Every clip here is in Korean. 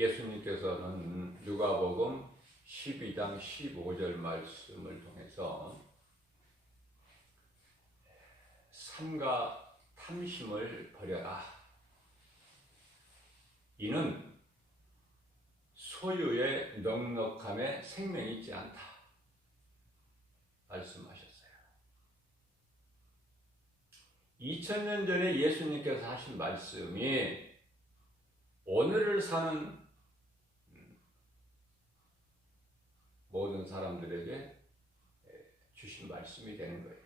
예수님께서는 누가복음 12장 15절 말씀을 통해서 삼가 탐심을 버려라. 이는 소유의 넉넉함에 생명이 있지 않다. 말씀하셨어요. 2000년 전에 예수님께서 하신 말씀이 오늘을 사는 모든 사람들에게 주신 말씀이 되는 거예요.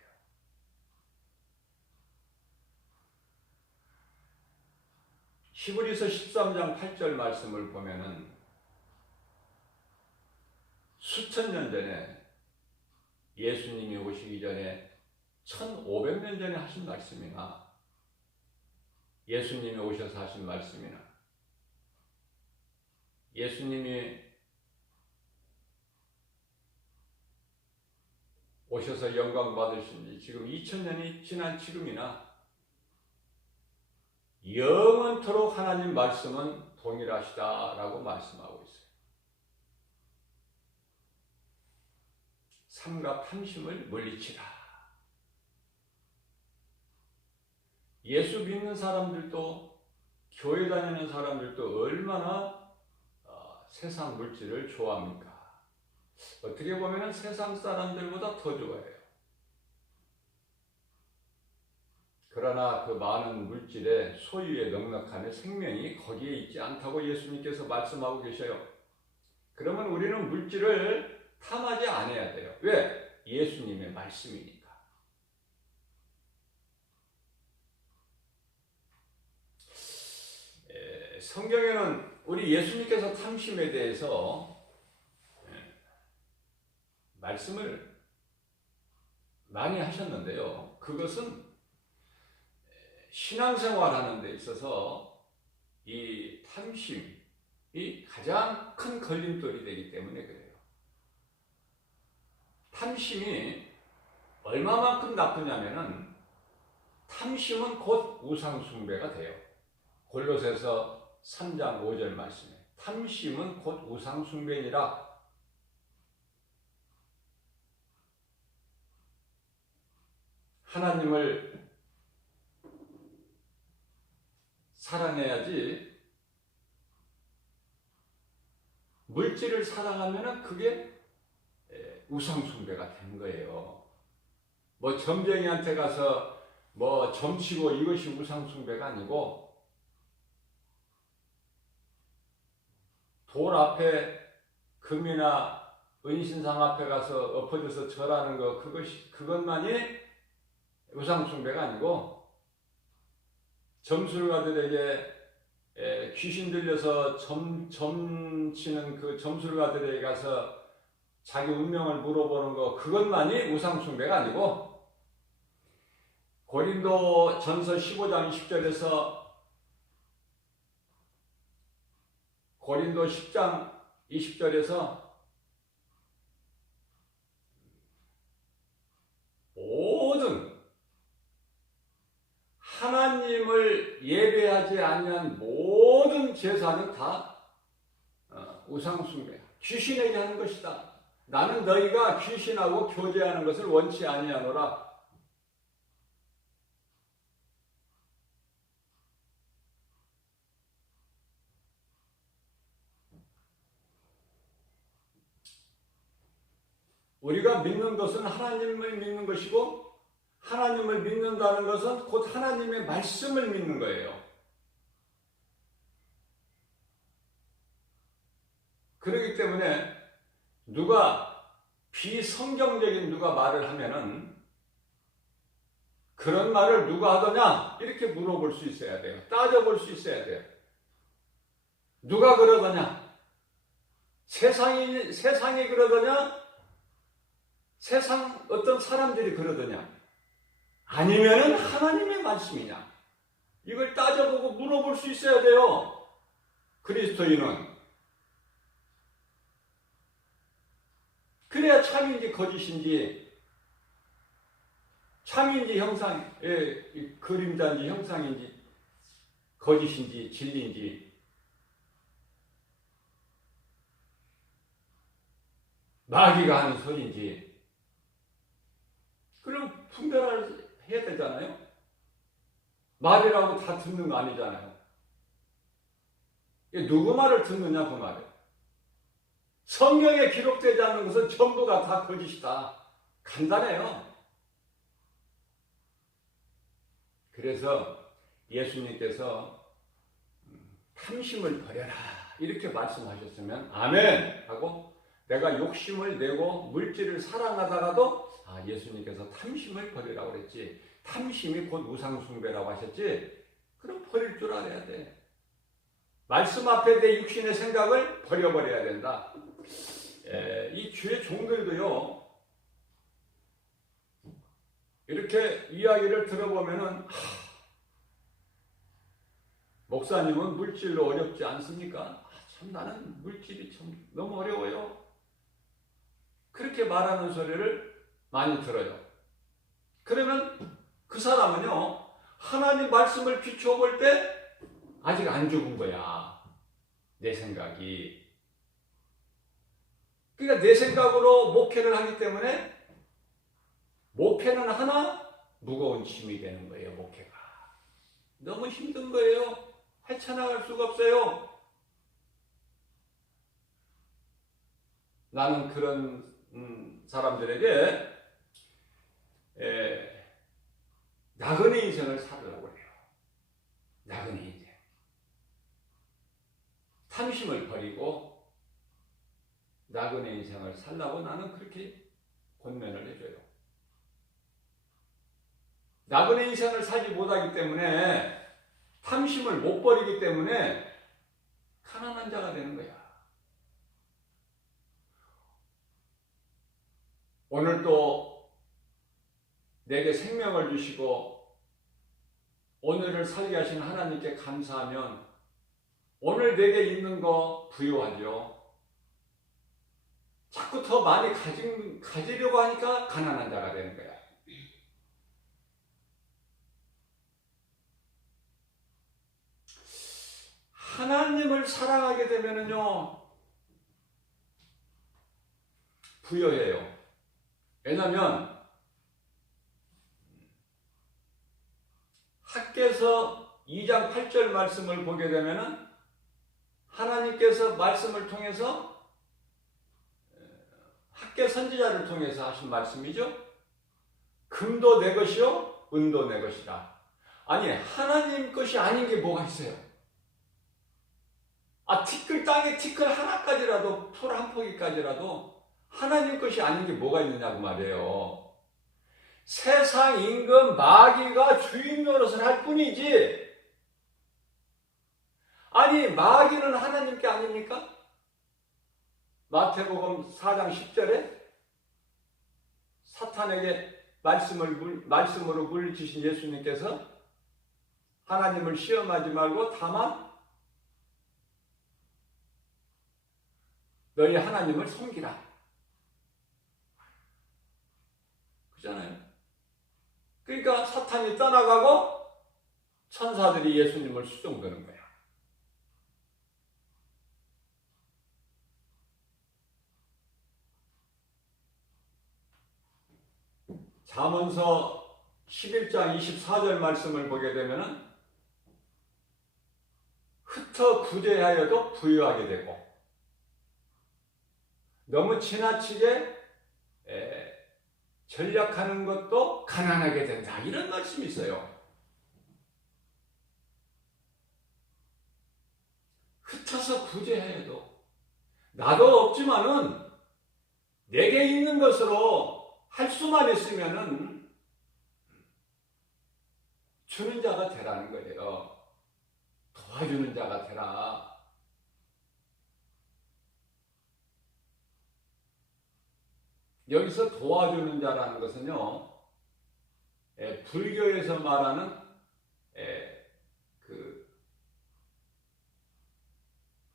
히브리서 13장 8절 말씀을 보면은 수천 년 전에 예수님이 오시기 전에 1500년 전에 하신 말씀이나 예수님이 오셔서 하신 말씀이나 예수님이 오셔서 영광 받으신 지 지금 2000년이 지난 지금이나 영원토록 하나님 말씀은 동일하시다라고 말씀하고 있어요. 삼가 탐심을 물리치라. 예수 믿는 사람들도 교회 다니는 사람들도 얼마나 세상 물질을 좋아합니까? 어떻게 보면 세상 사람들보다 더 좋아해요. 그러나 그 많은 물질의 소유의 넉넉함의 생명이 거기에 있지 않다고 예수님께서 말씀하고 계셔요. 그러면 우리는 물질을 탐하지 않아야 돼요. 왜? 예수님의 말씀이니까. 성경에는 우리 예수님께서 탐심에 대해서 말씀을 많이 하셨는데요. 그것은 신앙생활하는 데 있어서 이 탐심이 가장 큰 걸림돌이 되기 때문에 그래요. 탐심이 얼마만큼 나쁘냐면은 탐심은 곧 우상숭배가 돼요. 골로새서 3장 5절 말씀에 탐심은 곧 우상숭배니라. 하나님을 사랑해야지 물질을 사랑하면 그게 우상숭배가 되는 거예요. 뭐 점쟁이한테 가서 뭐 점치고 이것이 우상숭배가 아니고 돌 앞에 금이나 은신상 앞에 가서 엎어져서 절하는 거 그것만이 우상숭배가 아니고 점술가들에게 귀신 들려서 점치는 그 점술가들에게 가서 자기 운명을 물어보는 거 그것만이 우상숭배가 아니고 고린도 전서 15장 20절에서 고린도 10장 20절에서 모든 하나님을 예배하지 아니한 모든 제사는 다 우상숭배야. 귀신에게 하는 것이다. 나는 너희가 귀신하고 교제하는 것을 원치 아니하노라. 우리가 믿는 것은 하나님을 믿는 것이고 하나님을 믿는다는 것은 곧 하나님의 말씀을 믿는 거예요. 그렇기 때문에 누가 비성경적인 누가 말을 하면은 그런 말을 누가 하더냐? 이렇게 물어볼 수 있어야 돼요. 따져볼 수 있어야 돼요. 누가 그러더냐? 세상이 그러더냐? 세상 어떤 사람들이 그러더냐? 아니면은 하나님의 말씀이냐? 이걸 따져보고 물어볼 수 있어야 돼요. 그리스도인은. 그래야 참인지 거짓인지, 참인지 그림자인지 형상인지, 거짓인지 진리인지 마귀가 하는 소리인지 그럼 분별을 해야 되잖아요. 말이라고 다 듣는 거 아니잖아요. 누구 말을 듣느냐 그 말이에요. 성경에 기록되지 않는 것은 전부가 다 거짓이다. 간단해요. 그래서 예수님께서 탐심을 버려라 이렇게 말씀하셨으면 아멘 하고, 내가 욕심을 내고 물질을 사랑하다가도 예수님께서 탐심을 버리라고 그랬지, 탐심이 곧 우상숭배라고 하셨지, 그럼 버릴 줄 알아야 돼. 말씀 앞에 내 육신의 생각을 버려버려야 된다. 이 주의 종들도요, 이렇게 이야기를 들어보면은 목사님은 물질로 어렵지 않습니까? 참 나는 물질이 참 너무 어려워요. 그렇게 말하는 소리를 많이 들어요. 그러면 그 사람은요, 하나님 말씀을 비추어 볼 때 아직 안 죽은 거야. 내 생각이. 그러니까 내 생각으로 목회를 하기 때문에 목회는 하나 무거운 짐이 되는 거예요. 목회가 너무 힘든 거예요. 헤쳐나갈 수가 없어요. 나는 그런 사람들에게 나그네 인생을 살으라고 해요. 나그네 인생. 탐심을 버리고 나그네 인생을 살라고 나는 그렇게 권면을 해줘요. 나그네 인생을 살지 못하기 때문에, 탐심을 못 버리기 때문에 가난한 자가 되는 거야. 오늘 또 내게 생명을 주시고 오늘을 살게 하신 하나님께 감사하면 오늘 내게 있는 거 부유하죠. 자꾸 더 많이 가지려고 하니까 가난한 자가 되는 거야. 하나님을 사랑하게 되면은요, 부여해요. 왜냐하면 학개서 2장 8절 말씀을 보게 되면은 하나님께서 말씀을 통해서, 학개 선지자를 통해서 하신 말씀이죠. 금도 내 것이요 은도 내 것이다. 아니, 하나님 것이 아닌 게 뭐가 있어요? 티끌, 땅에 티끌 하나까지라도, 풀 한 포기까지라도 하나님 것이 아닌 게 뭐가 있느냐고 말이에요. 세상 임금 마귀가 주인 노릇을 할 뿐이지, 아니 마귀는 하나님 게 아닙니까? 마태복음 4장 10절에 사탄에게 말씀으로 물리치신 예수님께서 하나님을 시험하지 말고 다만 너희 하나님을 섬기라. 그잖아요. 그러니까 사탄이 떠나가고 천사들이 예수님을 수종드는 거야. 잠언서 11장 24절 말씀을 보게 되면은 흩어 구제하여도 부유하게 되고 너무 지나치게 전략하는 것도 가난하게 된다. 이런 말씀이 있어요. 흩어서 구제하여도, 나도 없지만은 내게 있는 것으로 할 수만 있으면은 주는 자가 되라는 거예요. 도와주는 자가 되라. 여기서 도와주는 자라는 것은요, 불교에서 말하는 그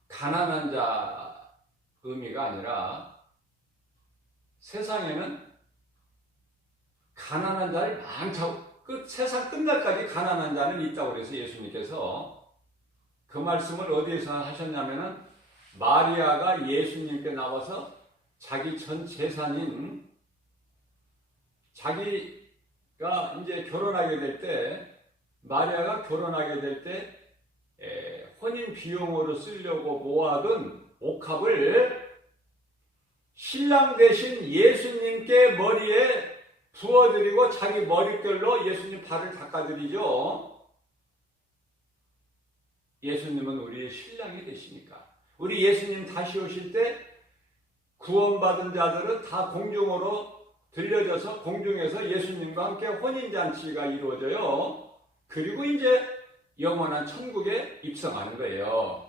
가난한 자 의미가 아니라, 세상에는 가난한 자를 많다고, 그 세상 끝날까지 가난한 자는 있다고 그래서 예수님께서 그 말씀을 어디에서 하셨냐면은 마리아가 예수님께 나와서 자기 전 재산인 자기가 이제 결혼하게 될 때, 마리아가 결혼하게 될 때 혼인 비용으로 쓰려고 모아둔 옥합을 신랑 대신 예수님께 머리에 부어드리고 자기 머릿결로 예수님 발을 닦아드리죠. 예수님은 우리의 신랑이 되시니까. 우리 예수님 다시 오실 때 구원받은 자들은 다 공중으로 들려져서 공중에서 예수님과 함께 혼인잔치가 이루어져요. 그리고 이제 영원한 천국에 입성하는 거예요.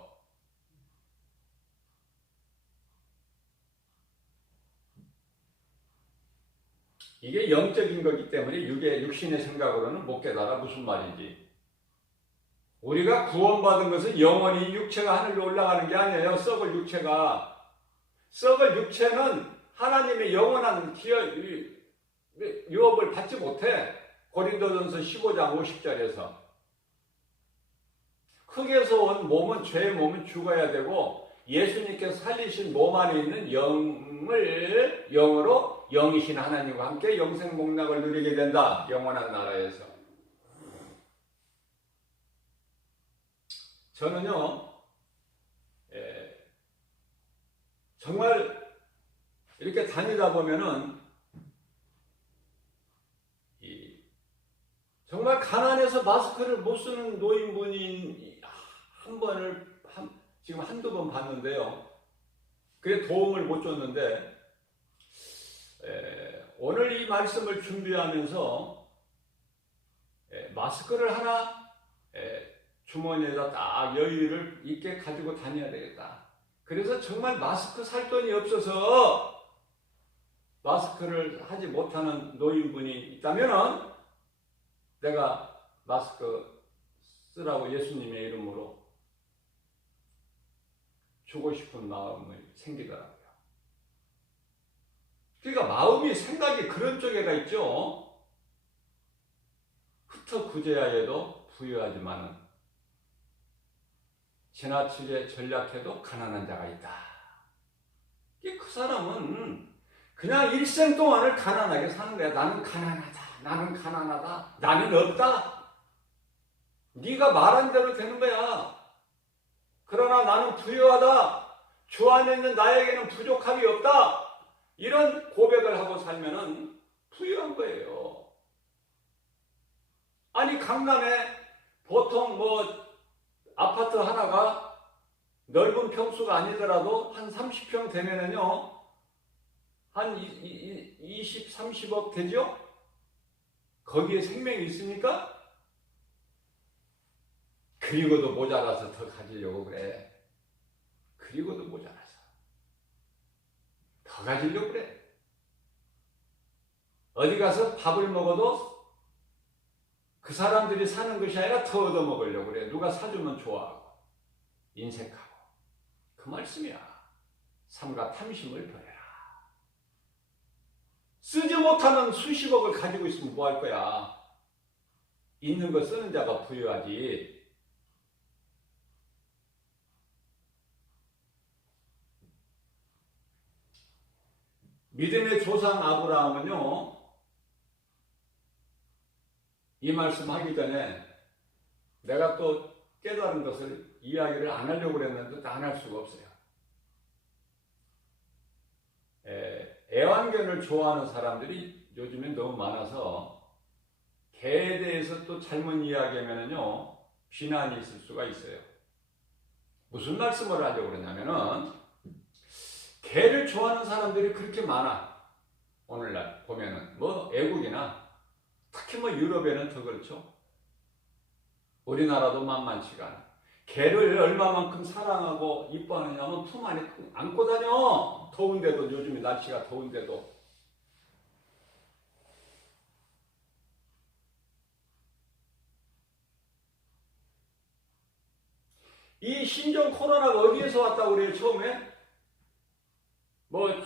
이게 영적인 거기 때문에 육신의 생각으로는 못 깨달아 무슨 말인지. 우리가 구원받은 것은 영원히 육체가 하늘로 올라가는 게 아니에요. 썩을 육체가. 썩을 육체는 하나님의 영원한 유업을 받지 못해. 고린도전서 15장 50절에서. 흙에서 온 몸은, 죄의 몸은 죽어야 되고 예수님께서 살리신 몸 안에 있는 영으로 영이신 하나님과 함께 영생 복락을 누리게 된다. 영원한 나라에서. 저는요, 정말 이렇게 다니다 보면은 정말 가난해서 마스크를 못 쓰는 노인분이 지금 한두 번 봤는데요. 그게 도움을 못 줬는데, 오늘 이 말씀을 준비하면서 마스크를 하나 주머니에다 딱 여유를 있게 가지고 다녀야 되겠다. 그래서 정말 마스크 살 돈이 없어서 마스크를 하지 못하는 노인분이 있다면은 내가 마스크 쓰라고 예수님의 이름으로 주고 싶은 마음이 생기더라고요. 그러니까 마음이, 생각이 그런 쪽에가 있죠. 흩어 구제하여도 부유하지만은 지나치게 전략해도 가난한 자가 있다. 그 사람은 그냥 일생 동안을 가난하게 사는 거야. 나는 가난하다. 나는 가난하다. 나는 없다. 네가 말한 대로 되는 거야. 그러나 나는 부유하다. 주 안에 있는 나에게는 부족함이 없다. 이런 고백을 하고 살면은 부유한 거예요. 아니, 강남에 보통 아파트 하나가 넓은 평수가 아니더라도 한 30평 되면은요, 한 20, 30억 되죠? 거기에 생명이 있습니까? 그리고도 모자라서 더 가지려고 그래. 그리고도 모자라서 더 가지려고 그래. 어디 가서 밥을 먹어도 그 사람들이 사는 것이 아니라 더 얻어먹으려고 그래. 누가 사주면 좋아하고 인색하고. 그 말씀이야. 삼가 탐심을 버려라. 쓰지 못하는 수십억을 가지고 있으면 뭐 할 거야? 있는 거 쓰는 자가 부유하지. 믿음의 조상 아브라함은요, 이 말씀 하기 전에 내가 또 깨달은 것을 이야기를 안 하려고 그랬는데 안 할 수가 없어요. 애완견을 좋아하는 사람들이 요즘에 너무 많아서 개에 대해서 또 잘못 이야기하면요, 비난이 있을 수가 있어요. 무슨 말씀을 하려고 그러냐면은, 개를 좋아하는 사람들이 그렇게 많아. 오늘날 보면은 외국이나 특히 유럽에는 더 그렇죠. 우리나라도 만만치가 않아. 개를 얼마만큼 사랑하고 이뻐하느냐면 품 안에 안고 다녀. 더운데도, 요즘에 날씨가 더운데도. 이 신종 코로나가 어디에서 왔다고 그래요? 처음에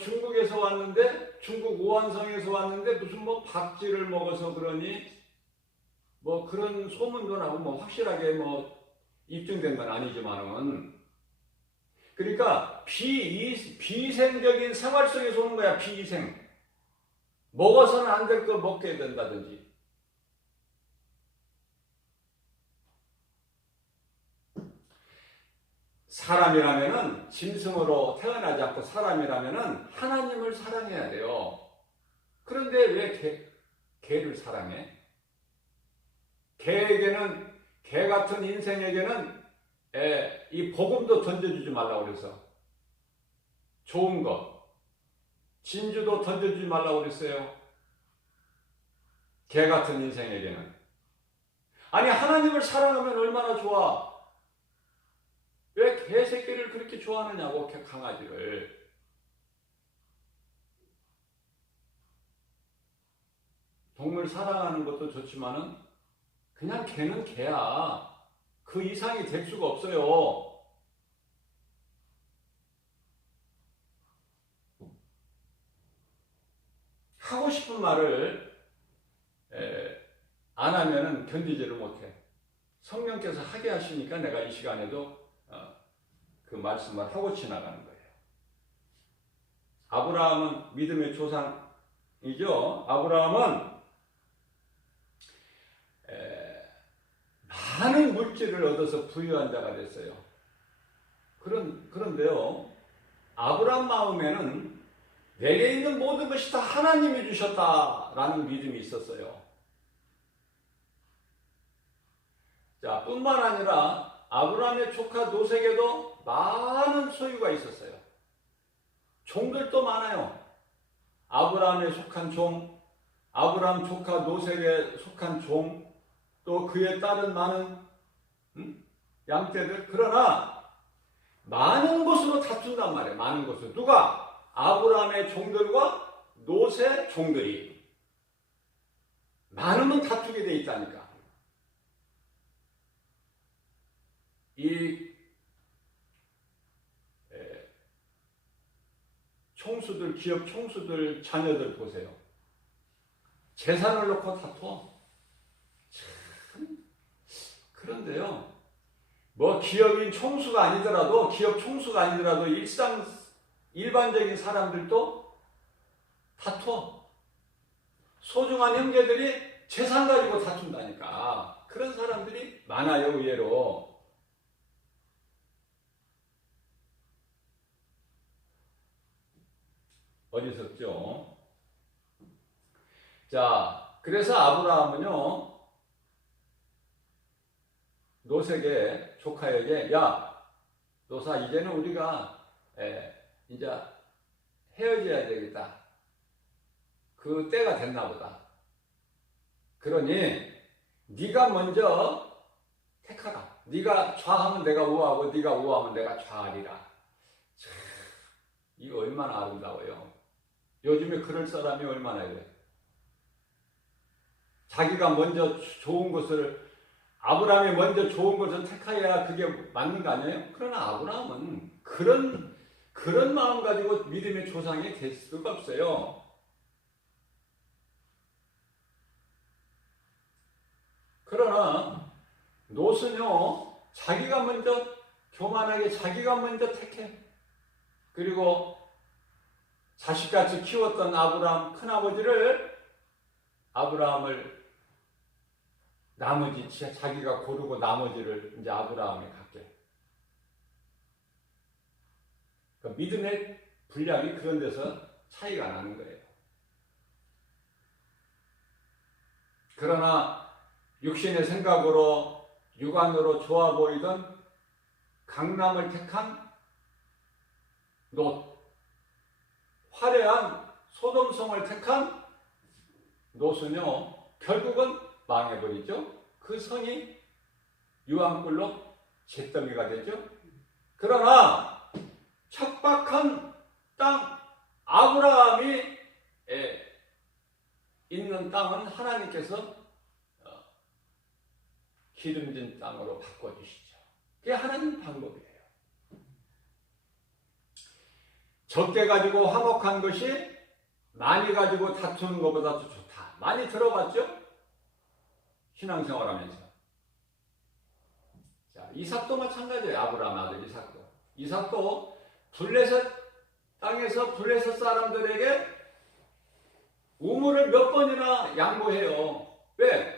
중국에서 왔는데, 중국 우한성에서 왔는데 무슨 박쥐를 먹어서 그러니 그런 소문도 나고 확실하게 입증된 건 아니지만은, 그러니까 비위생적인 생활 속에서 오는 거야. 비위생. 먹어서는 안 될 거 먹게 된다든지. 사람이라면은 짐승으로 태어나지 않고 사람이라면은 하나님을 사랑해야 돼요. 그런데 왜 개를 사랑해? 개 같은 인생에게는 이 복음도 던져주지 말라고 그래서 좋은 거 진주도 던져주지 말라고 그랬어요. 개 같은 인생에게는. 아니 하나님을 사랑하면 얼마나 좋아. 왜 개새끼를 그렇게 좋아하느냐고, 강아지를. 동물 사랑하는 것도 좋지만은 그냥 개는 개야. 그 이상이 될 수가 없어요. 하고 싶은 말을 안 하면은 견디지를 못해. 성령께서 하게 하시니까 내가 이 시간에도 그 말씀을 하고 지나가는 거예요. 아브라함은 믿음의 조상이죠. 아브라함은 많은 물질을 얻어서 부유한 자가 됐어요. 그런데요, 아브라함 마음에는 내게 있는 모든 것이 다 하나님이 주셨다라는 믿음이 있었어요. 자, 뿐만 아니라 아브라함의 조카 노색에도 많은 소유가 있었어요. 종들도 많아요. 아브라함에 속한 종, 아브라함 조카 노색에 속한 종, 또 그에 따른 많은 양떼들. 그러나 많은 것으로 다툰단 말이에요. 많은 것으로. 누가? 아브라함의 종들과 노세 종들이 많으면 다투게 돼 있다니까. 이 총수들, 기업 총수들 자녀들 보세요. 재산을 놓고 다투어. 참. 그런데요, 뭐 기업 총수가 아니더라도 일반적인 사람들도 다투어. 소중한 형제들이 재산 가지고 다툰다니까. 그런 사람들이 많아요, 의외로. 어리석죠. 자, 그래서 아브라함은요, 노색의 조카에게, 야, 노사, 이제는 우리가 이제 헤어져야 되겠다. 그 때가 됐나 보다. 그러니 네가 먼저 택하라. 네가 좌하면 내가 우하고 네가 우하면 내가 좌하리라. 참, 이거 얼마나 아름다워요. 요즘에 그럴 사람이 얼마나 이래. 자기가 먼저 좋은 것을, 아브라함이 먼저 좋은 것을 택해야 그게 맞는 거 아니에요? 그러나 아브라함은 그런 마음 가지고 믿음의 조상이 될 수가 없어요. 그러나 롯은요, 자기가 먼저 교만하게 자기가 먼저 택해. 그리고 자식같이 키웠던 아브라함 아브라함을 나머지 자기가 고르고 나머지를 이제 아브라함에 갖게. 그러니까 믿음의 분량이 그런 데서 차이가 나는 거예요. 그러나 육신의 생각으로 육안으로 좋아 보이던 강남을 택한 롯, 화려한 소돔성을 택한 롯은요, 결국은 망해버리죠. 그 성이 유황불로 잿더미가 되죠. 그러나 척박한 땅, 아브라함이 있는 땅은 하나님께서 기름진 땅으로 바꿔주시죠. 그게 하나님 방법이에요. 적게 가지고 화목한 것이 많이 가지고 다투는 것보다 더 좋다. 많이 들어봤죠? 신앙생활하면서. 자, 이삭도 마찬가지예요. 아브라함 아들 이삭도. 이삭도 블레셋 땅에서 블레셋 사람들에게 우물을 몇 번이나 양보해요. 왜?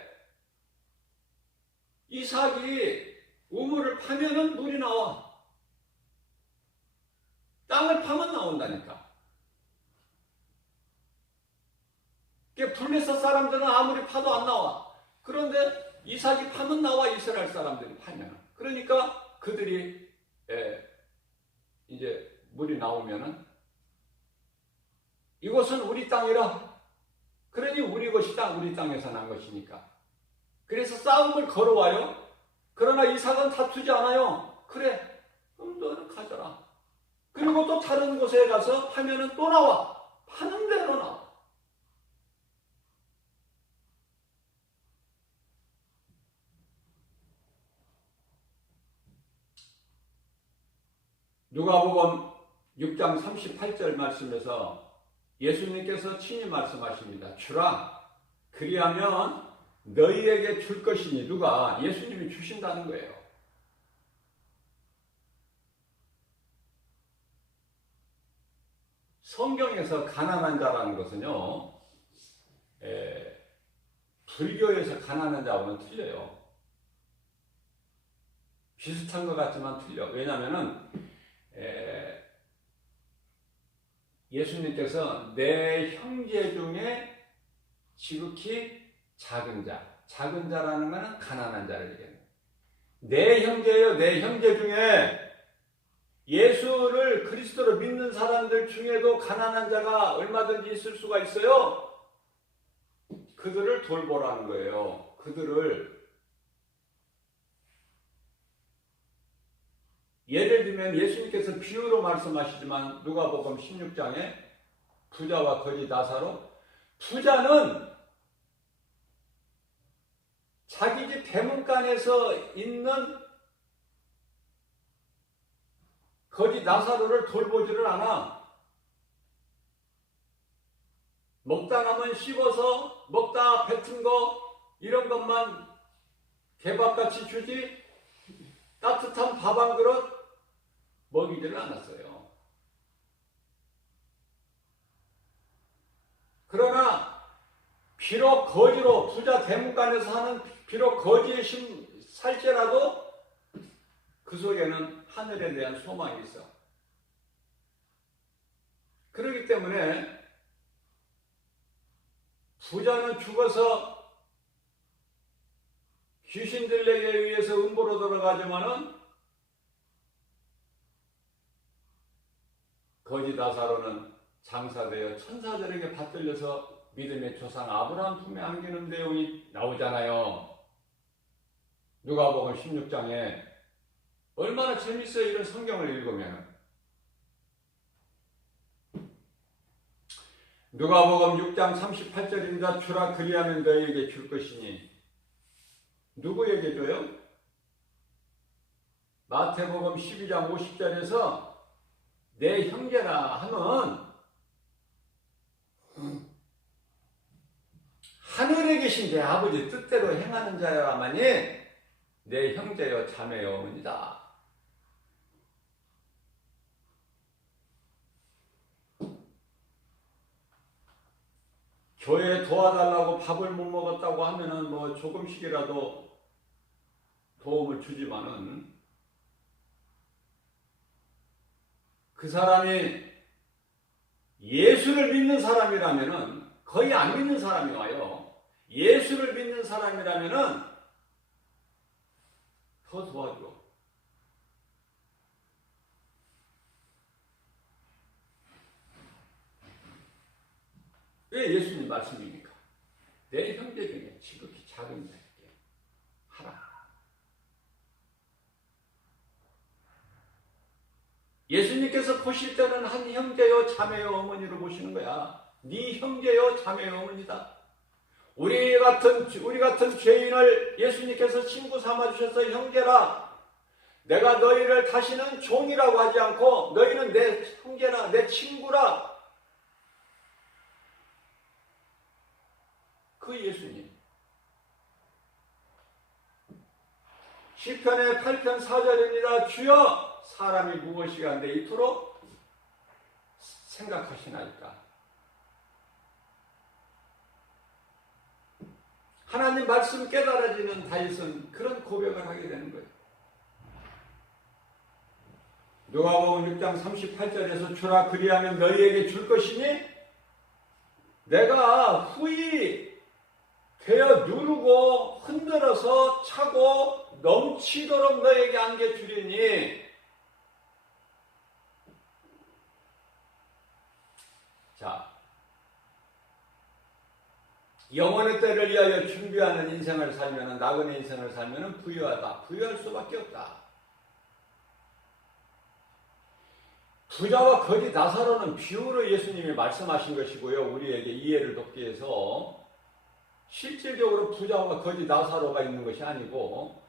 이삭이 우물을 파면은 물이 나와. 땅을 파면 나온다니까. 블레셋 사람들은 아무리 파도 안 나와. 그런데 이삭이 파면 나와. 이스라엘 사람들이 파면. 그러니까 그들이 이제 물이 나오면은 이곳은 우리 땅이라. 그러니 우리 것이다. 우리 땅에서 난 것이니까. 그래서 싸움을 걸어와요. 그러나 이삭은 다투지 않아요. 그래, 그럼 너는 가져라. 그리고 또 다른 곳에 가서 파면은 또 나와. 파는 대로 나와. 누가복음 6장 38절 말씀에서 예수님께서 친히 말씀하십니다. 주라, 그리하면 너희에게 줄 것이니. 누가? 예수님이 주신다는 거예요. 성경에서 가난한 자라는 것은요, 불교에서 가난한 자하고는 틀려요. 비슷한 것 같지만 틀려. 왜냐하면은 예수님께서 내 형제 중에 지극히 작은 자라는 것은 가난한 자를 얘기해요. 내 형제예요. 내 형제 중에 예수를 그리스도로 믿는 사람들 중에도 가난한 자가 얼마든지 있을 수가 있어요. 그들을 돌보라는 거예요. 그들을 예를 들면 예수님께서 비유로 말씀하시지만 누가복음 16장에 부자와 거지 나사로, 부자는 자기 집 대문간에서 있는 거지 나사로를 돌보지를 않아. 먹다 남은 씹어서 먹다 뱉은 거 이런 것만 개밥같이 주지 따뜻한 밥 한 그릇 먹이지를 않았어요. 그러나 비록 거지로 부자 대문간에서 사는 비록 거지의 살지라도 그 속에는 하늘에 대한 소망이 있어. 그렇기 때문에 부자는 죽어서 귀신들에게 의해서 음보로 들어가지만은 거지 나사로는 장사되어 천사들에게 받들려서 믿음의 조상 아브라함 품에 안기는 내용이 나오잖아요. 누가복음 16장에 얼마나 재밌어요. 이런 성경을 읽으면. 누가복음 6장 38절입니다. 주라, 그리하면 너희에게 줄 것이니. 누구에게 줘요? 마태복음 12장 50절에서 내 형제라 하면 하늘에 계신 내 아버지 뜻대로 행하는 자야만이 내 형제여 자매여 어머니다. 교회에 도와달라고 밥을 못 먹었다고 하면은 뭐 조금씩이라도 도움을 주지만은 그 사람이 예수를 믿는 사람이라면은, 거의 안 믿는 사람이 와요. 예수를 믿는 사람이라면은 더 도와줘. 왜 예수님 말씀입니까? 내 형제 중에 지극히 작은 자에게 하라. 예수님께서 보실 때는 한 형제요 자매요 어머니로 보시는 거야. 네 형제요 자매요 어머니다. 우리 같은 죄인을 예수님께서 친구 삼아 주셔서 형제라. 내가 너희를 다시는 종이라고 하지 않고 너희는 내 형제라, 내 친구라. 그 예수님. 시편의 8편 4절입니다. 주여 사람이 무엇이가 한데 이토록 생각하시나이까. 하나님 말씀 깨달아지는 다윗은 그런 고백을 하게 되는 거예요. 누가복음 6장 38절에서 주라 그리하면 너희에게 줄 것이니 내가 후히 되어 누르고 흔들어서 차고 넘치도록 너에게 안겨 주리니. 자, 영원의 때를 위하여 준비하는 인생을 살면, 나그네 인생을 살면 부유하다. 부유할 수밖에 없다. 부자와 거지 나사로는 비유로 예수님이 말씀하신 것이고요. 우리에게 이해를 돕기 위해서 실질적으로 부자와 거지 나사로가 있는 것이 아니고,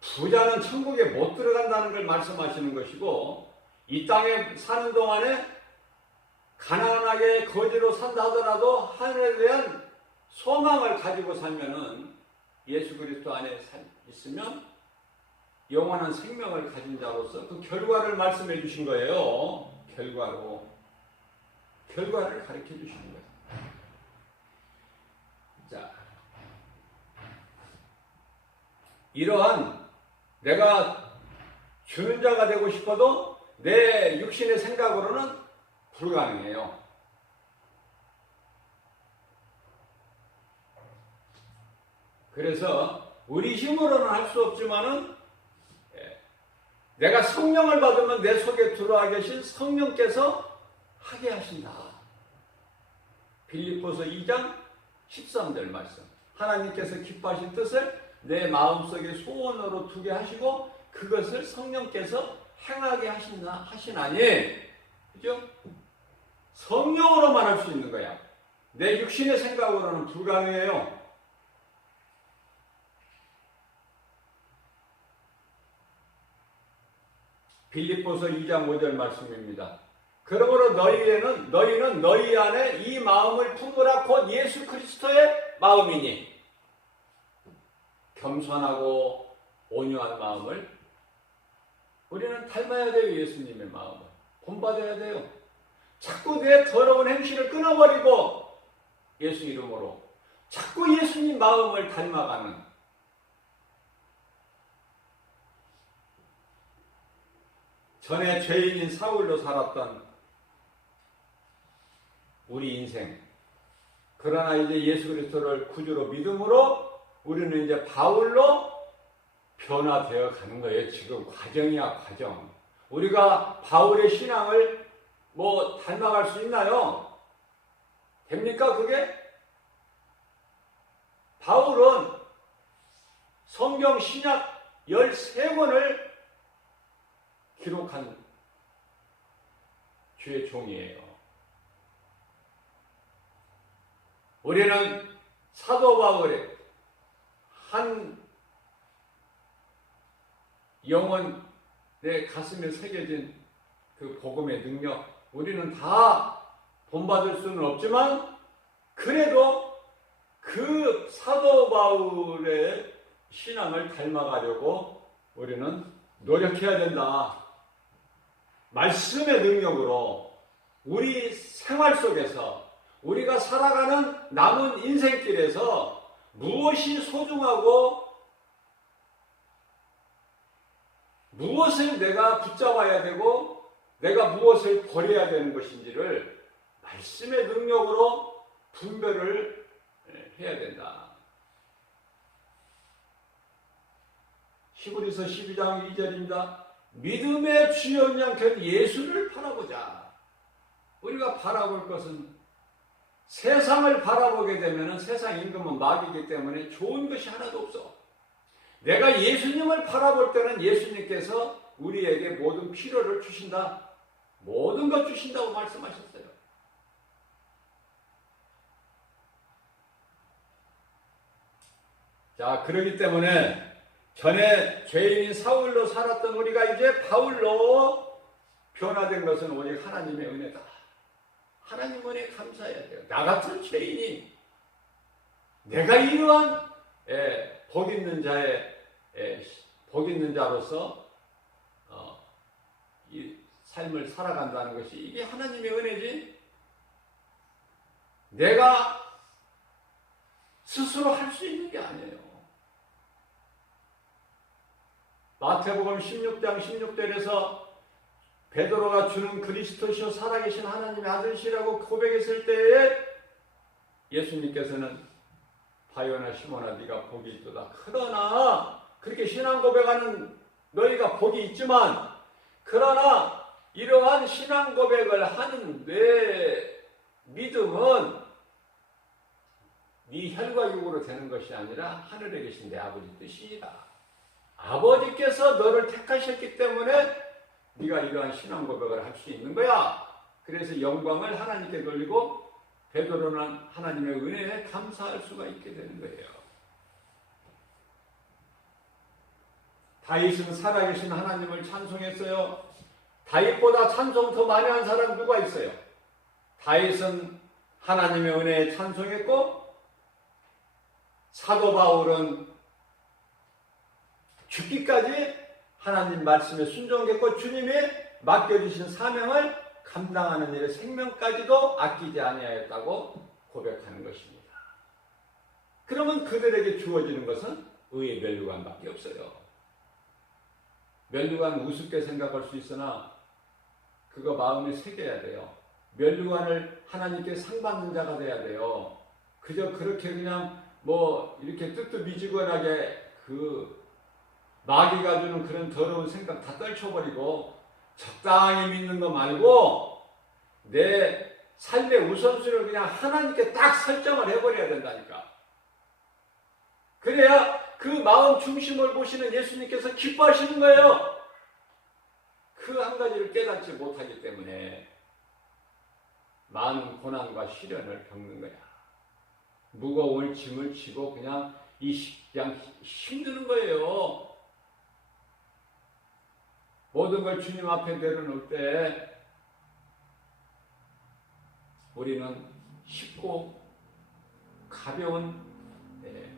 부자는 천국에 못 들어간다는 걸 말씀하시는 것이고, 이 땅에 사는 동안에 가난하게 거지로 산다 하더라도 하늘에 대한 소망을 가지고 살면은, 예수 그리스도 안에 있으면 영원한 생명을 가진 자로서 그 결과를 말씀해 주신 거예요. 결과를 가르쳐 주시는 거예요. 자, 이러한 내가 주는 자가 되고 싶어도 내 육신의 생각으로는 불가능해요. 그래서 우리 힘으로는 할 수 없지만은 내가 성령을 받으면 내 속에 들어와 계신 성령께서 하게 하신다. 빌립보서 2장 13절 말씀. 하나님께서 기뻐하신 뜻을 내 마음속에 소원으로 두게 하시고 그것을 성령께서 행하게 하시나니. 그죠? 성령으로만 할 수 있는 거야. 내 육신의 생각으로는 불가능해요. 빌립보서 2장 5절 말씀입니다. 그러므로 너희는 너희 안에 이 마음을 품으라. 곧 예수 그리스도의 마음이니. 겸손하고 온유한 마음을 우리는 닮아야 돼요. 예수님의 마음을 본받아야 돼요. 자꾸 내 더러운 행실을 끊어버리고 예수 이름으로 자꾸 예수님 마음을 닮아가는, 전에 죄인인 사울로 살았던 우리 인생, 그러나 이제 예수 그리스도를 구주로 믿음으로 우리는 이제 바울로 변화되어 가는 거예요. 지금 과정이야, 과정. 우리가 바울의 신앙을 닮아갈 수 있나요? 됩니까, 그게? 바울은 성경 신약 13권을 기록한 주의 종이에요. 우리는 사도 바울의 한 영혼 내 가슴에 새겨진 그 복음의 능력, 우리는 다 본받을 수는 없지만 그래도 그 사도 바울의 신앙을 닮아가려고 우리는 노력해야 된다. 말씀의 능력으로 우리 생활 속에서 우리가 살아가는 남은 인생길에서 무엇이 소중하고 무엇을 내가 붙잡아야 되고 내가 무엇을 버려야 되는 것인지를 말씀의 능력으로 분별을 해야 된다. 히브리서 12장 2절입니다. 믿음의 주연 양편 예수를 바라보자. 우리가 바라볼 것은, 세상을 바라보게 되면 세상 임금은 마귀이기 때문에 좋은 것이 하나도 없어. 내가 예수님을 바라볼 때는 예수님께서 우리에게 모든 필요를 주신다. 모든 것 주신다고 말씀하셨어요. 자, 그렇기 때문에 전에 죄인인 사울로 살았던 우리가 이제 바울로 변화된 것은 오직 하나님의 은혜다. 하나님 은혜에 감사해야 돼요. 나 같은 죄인이 내가 이러한 복 있는 자의 복 있는 자로서 이 삶을 살아간다는 것이 이게 하나님의 은혜지 내가 스스로 할 수 있는 게 아니에요. 마태복음 16장 16절에서 베드로가 주는 그리스도시요 살아계신 하나님의 아들이시라고 고백했을 때에 예수님께서는 바요나 시몬아 네가 복이 있도다. 그러나 그렇게 신앙 고백하는 너희가 복이 있지만 그러나 이러한 신앙 고백을 하는 내 믿음은 네 혈과육으로 되는 것이 아니라 하늘에 계신 내 아버지 뜻이니라. 아버지께서 너를 택하셨기 때문에 네가 이러한 신앙 고백을 할 수 있는 거야. 그래서 영광을 하나님께 돌리고 베드로는 하나님의 은혜에 감사할 수가 있게 되는 거예요. 다윗은 살아계신 하나님을 찬송했어요. 다윗보다 찬송 더 많이 한 사람 누가 있어요? 다윗은 하나님의 은혜에 찬송했고 사도 바울은 죽기까지 하나님 말씀에 순종했고 주님이 맡겨주신 사명을 감당하는 일에 생명까지도 아끼지 아니하였다고 고백하는 것입니다. 그러면 그들에게 주어지는 것은 의의 면류관밖에 없어요. 면류관 우습게 생각할 수 있으나 그거 마음에 새겨야 돼요. 면류관을 하나님께 상받는 자가 돼야 돼요. 그저 그렇게 그냥 이렇게 뜨뜻미지근하게 마귀가 주는 그런 더러운 생각 다 떨쳐버리고 적당히 믿는 거 말고 내 삶의 우선순위를 그냥 하나님께 딱 설정을 해버려야 된다니까. 그래야 그 마음 중심을 보시는 예수님께서 기뻐하시는 거예요. 그 한 가지를 깨닫지 못하기 때문에 많은 고난과 시련을 겪는 거야. 무거운 짐을 지고 그냥 힘드는 거예요. 모든 걸 주님 앞에 내려놓을 때 우리는 쉽고 가벼운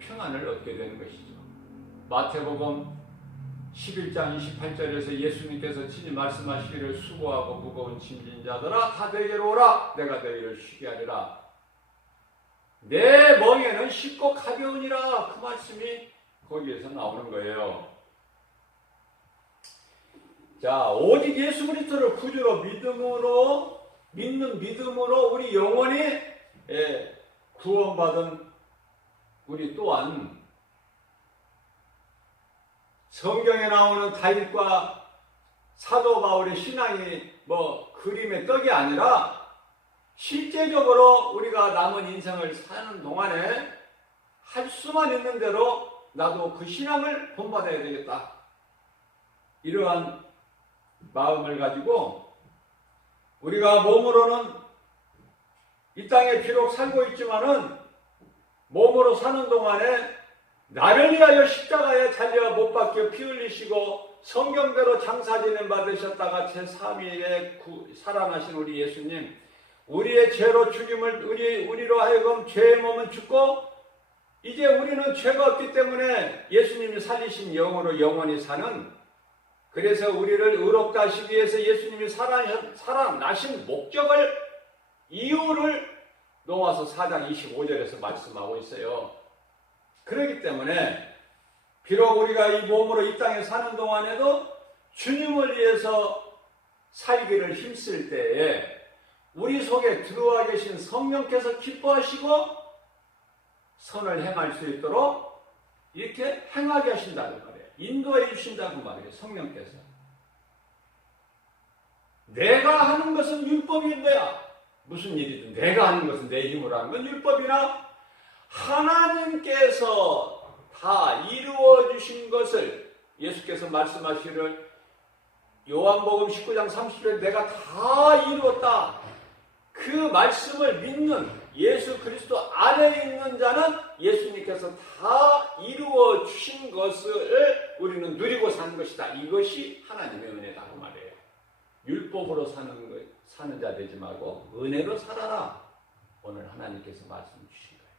평안을 얻게 되는 것이죠. 마태복음 11장 28절에서 예수님께서 친히 말씀하시기를 수고하고 무거운 짐진 자들아 다 내게로 오라 내가 너희를 쉬게 하리라. 내 멍에는 쉽고 가벼우니라. 그 말씀이 거기에서 나오는 거예요. 자, 오직 예수 그리스도를 구주로 믿는 믿음으로 우리 영원히 구원받은 우리 또한 성경에 나오는 다윗과 사도 바울의 신앙이 그림의 떡이 아니라 실제적으로 우리가 남은 인생을 사는 동안에 할 수만 있는 대로 나도 그 신앙을 본받아야 되겠다. 이러한 마음을 가지고 우리가 몸으로는 이 땅에 비록 살고 있지만은 몸으로 사는 동안에 나를 위하여 십자가에 달려 못 박혀 피 흘리시고 성경대로 장사지냄 받으셨다가 제3일에 살아나신 우리 예수님, 우리의 죄로 죽임을 우리로 하여금 죄의 몸은 죽고 이제 우리는 죄가 없기 때문에 예수님이 살리신 영으로 영원히 사는, 그래서 우리를 의롭다 하시기 위해서 예수님이 살아나신 목적을, 이유를 로마서 4장 25절에서 말씀하고 있어요. 그렇기 때문에 비록 우리가 이 몸으로 이 땅에 사는 동안에도 주님을 위해서 살기를 힘쓸 때에 우리 속에 들어와 계신 성령께서 기뻐하시고 선을 행할 수 있도록 이렇게 행하게 하신다는 말이에요. 인도해 주신다는 말이에요. 성령께서. 내가 하는 것은 율법인데야. 무슨 일이든 내가 하는 것은 내 힘으로 하는 건 율법이나 하나님께서 다 이루어 주신 것을 예수께서 말씀하시기를 요한복음 19장 30절에 내가 다 이루었다. 그 말씀을 믿는 예수 그리스도 안에 있는 자는 예수님께서 다 이루어 주신 것을 우리는 누리고 사는 것이다. 이것이 하나님의 은혜다 그 말이에요. 율법으로 사는 자 되지 말고 은혜로 살아라. 오늘 하나님께서 말씀 주신 거예요.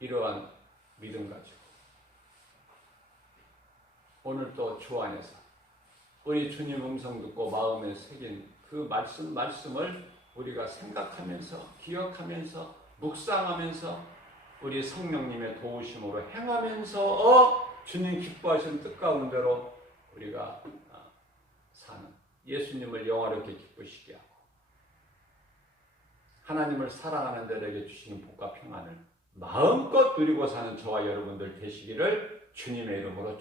이러한 믿음 가지고 오늘 또 주 안에서 우리 주님 음성 듣고 마음에 새긴 그 말씀을 우리가 생각하면서 기억하면서 묵상하면서 우리 성령님의 도우심으로 행하면서 주님 기뻐하시는 뜻 가운데로 우리가 사는 예수님을 영화롭게 기쁘시게 하고 하나님을 사랑하는 자들에게 주시는 복과 평안을 마음껏 누리고 사는 저와 여러분들 되시기를 주님의 이름으로